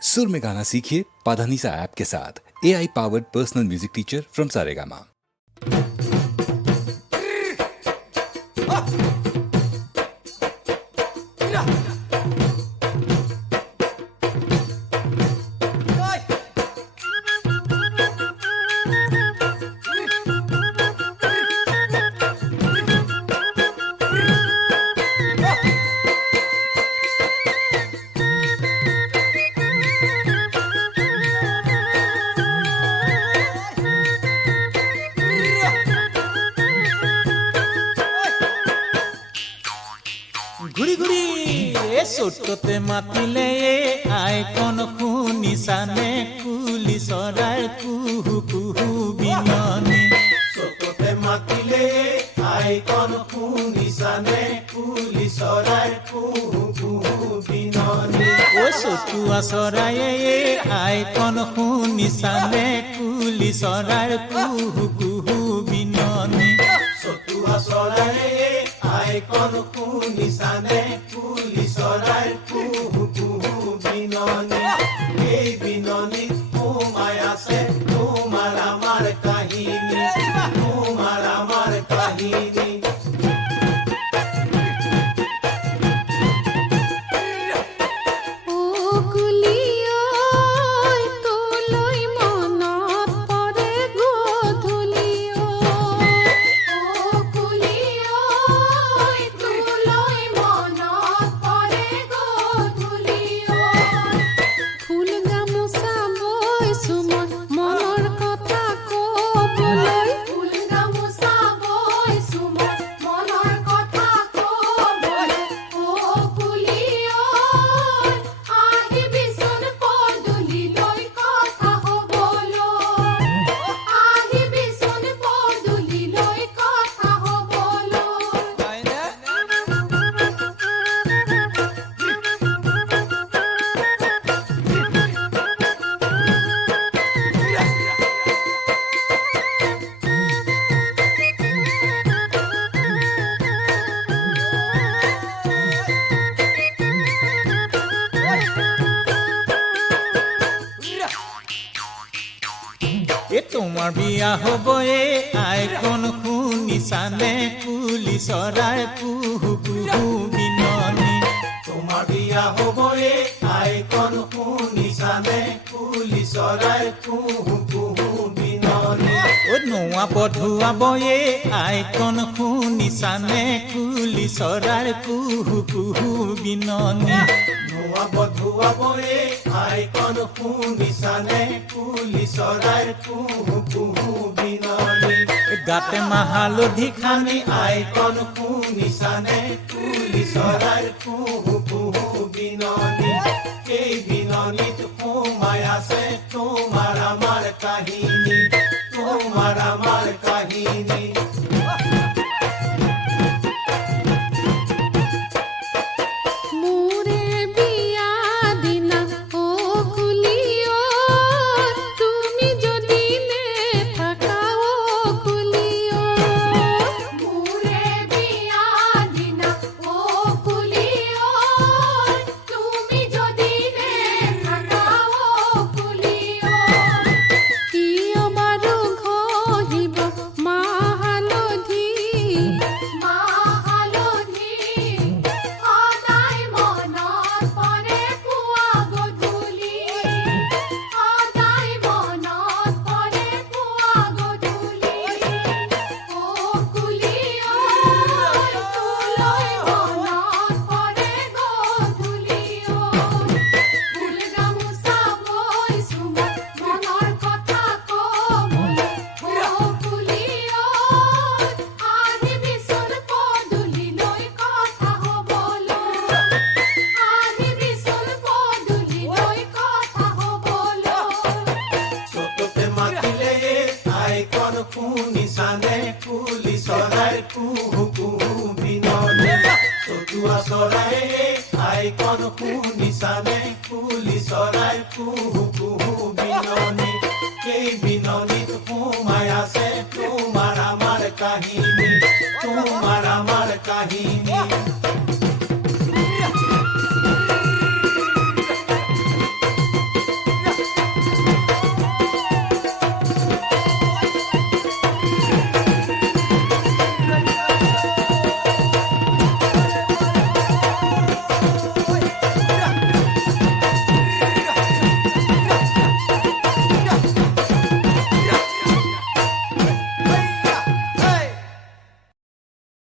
सुर में गाना सीखिए पाधानीसा ऐप के साथ। AI powered personal music teacher from Saregama. ঘুরি ঘুরি এ ছোটতে মাতিলে আই কন শুনিছানে কুলি চৰাইৰ কুহু কুহু বিননি ছোটতে মাতিলে আই কন শুনিছানে কুলি চৰাইৰ কুহু কুহু বিননি ও চতুৱা চৰায়ে আই কন শুনিছানে কুলি চৰাইৰ কুহু কুহু বিননি চতুৱা চৰায়ে আই কন শুনিছানে কুলি চৰাইৰ কুহু কুহু বিননি এই বিননিত সোমাই আছে তোমাৰ আমাৰ কাহিনী তোমাৰ আমাৰ কাহিনী তোমাৰ বিয়া হ'ব আই কন শুনিছানে কুলি চৰাইৰ কুহু কুহু বিননি তোমাৰ বিয়া হ'ব আই কন শুনিছানে কুলি চৰাইৰ কুহু কুহু বিননি ও নোৱা পধুৱাব আই কন শুনিছানে কুলি চৰাইৰ কুহু কুহু বিননি নোৱা বধুৱাব আই কন শুনিছানে কুলি চৰাইৰ কুহু কুহু বিননি গাতে মাহালধি খানি আই কন শুনিছানে কুলি চৰাইৰ কুহু কুহু বিননি এই বিননিত সোমাই আছে তোমাৰ আমাৰ কাহিনী তোমাৰ আমাৰ কাহিনী শুনিছানে কুলি চৰাইৰ কুহু কুহু বিননি চতুৱা চৰায়ে আই কন শুনিছানে কুলি চৰাইৰ কুহু কুহু বিননি এই বিননিত সোমাই আছে তোমাৰ আমাৰ কাহিনী